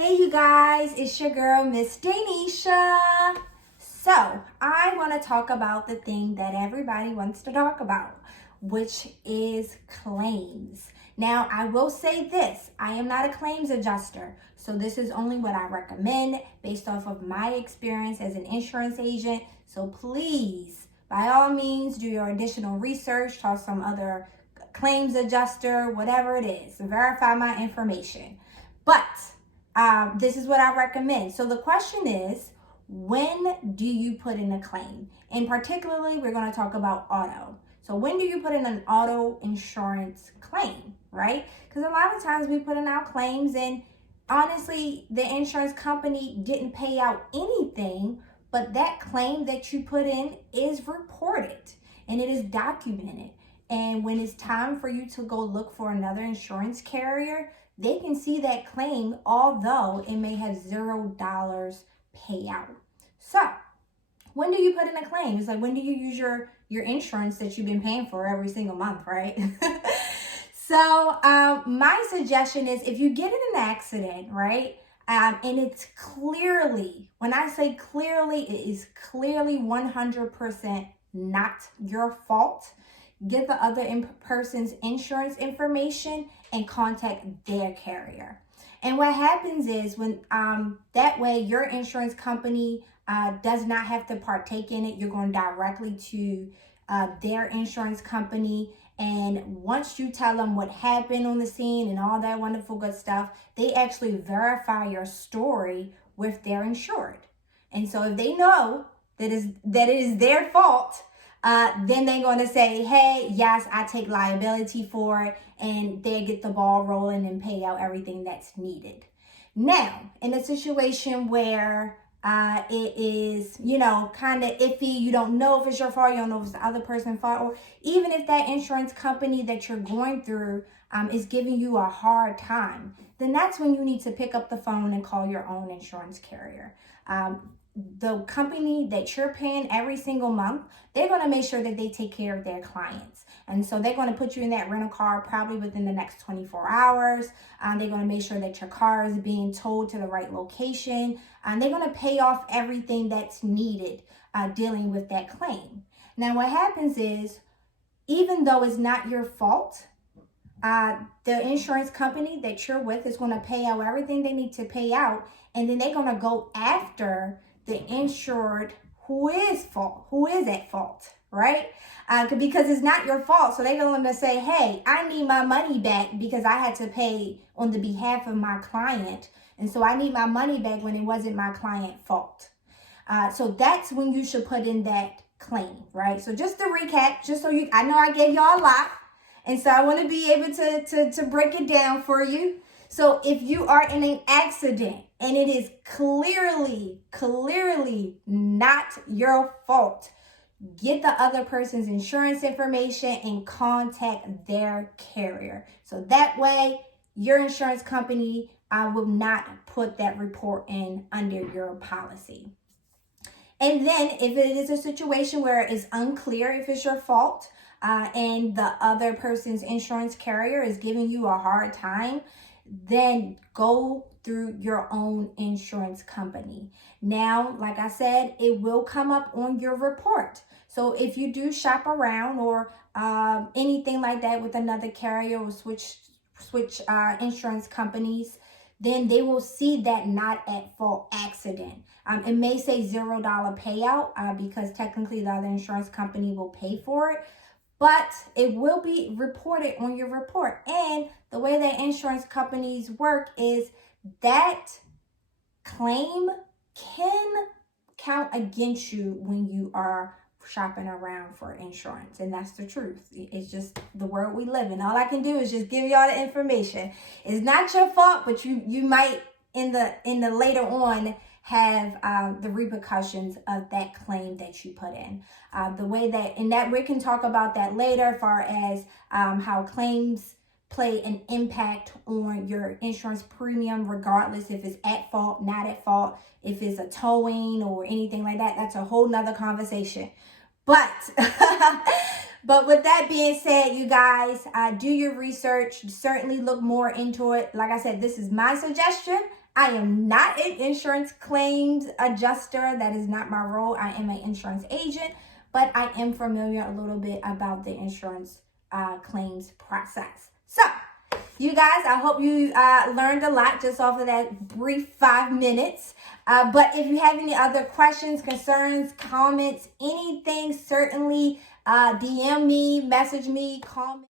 Hey you guys, it's your girl Miss Danisha. So I want to talk about the thing that everybody wants to talk about, which is claims. Now I will say this, I am not a claims adjuster, so this is only what I recommend based off of my experience as an insurance agent. So please, by all means, do your additional research, talk to some other claims adjuster, whatever it is, verify my information. But this is what I recommend. So the question is, when do you put in a claim? And particularly, we're going to talk about auto. So when do you put in an auto insurance claim, right? Because a lot of times we put in our claims and honestly, the insurance company didn't pay out anything, but that claim that you put in is reported and it is documented. And when it's time for you to go look for another insurance carrier, they can see that claim, although it may have $0 payout. So when do you put in a claim? It's like, when do you use your insurance that you've been paying for every single month, right? So my suggestion is, if you get in an accident, right, and it's clearly, when I say clearly, it is clearly 100% not your fault, get the other person's insurance information and contact their carrier. And what happens is, when that way your insurance company does not have to partake in it, you're going directly to their insurance company. And once you tell them what happened on the scene and all that wonderful good stuff, they actually verify your story with their insured. And so if they know that it is their fault, then they're going to say, hey, yes, I take liability for it, and they get the ball rolling and pay out everything that's needed. Now, in a situation where it is, kind of iffy, you don't know if it's your fault, you don't know if it's the other person's fault, or even if that insurance company that you're going through is giving you a hard time, then that's when you need to pick up the phone and call your own insurance carrier. The company that you're paying every single month, they're going to make sure that they take care of their clients. And so they're going to put you in that rental car probably within the next 24 hours. They're going to make sure that your car is being towed to the right location. They're going to pay off everything that's needed dealing with that claim. Now, what happens is, even though it's not your fault, the insurance company that you're with is going to pay out everything they need to pay out. And then they're going to go after the insured who is at fault, right? Because it's not your fault. So they're going to say, hey, I need my money back because I had to pay on the behalf of my client. And so I need my money back when it wasn't my client's fault. So that's when you should put in that claim, right? So just to recap, just so I know I gave y'all a lot. And so I want to be able to break it down for you. So if you are in an accident and it is clearly not your fault, get the other person's insurance information and contact their carrier. So that way your insurance company will not put that report in under your policy. And then if it is a situation where it's unclear if it's your fault, and the other person's insurance carrier is giving you a hard time, then go through your own insurance company. Now, like I said, it will come up on your report. So if you do shop around or anything like that with another carrier or switch insurance companies, then they will see that not at fault accident. It may say $0 payout because technically the other insurance company will pay for it, but it will be reported on your report. And the way that insurance companies work is that claim can count against you when you are shopping around for insurance. And that's the truth. It's just the world we live in. All I can do is just give y'all the information. It's not your fault, but you might in the later on have the repercussions of that claim that you put in. The way that we can talk about that later, as far as how claims play an impact on your insurance premium, regardless if it's at fault, not at fault, if it's a towing or anything like that. That's a whole nother conversation. But but with that being said, you guys, do your research. Certainly look more into it. Like I said, this is my suggestion. I am not an insurance claims adjuster. That is not my role. I am an insurance agent, but I am familiar a little bit about the insurance claims process. So, you guys, I hope you learned a lot just off of that brief 5 minutes. But if you have any other questions, concerns, comments, anything, certainly DM me, message me, call me.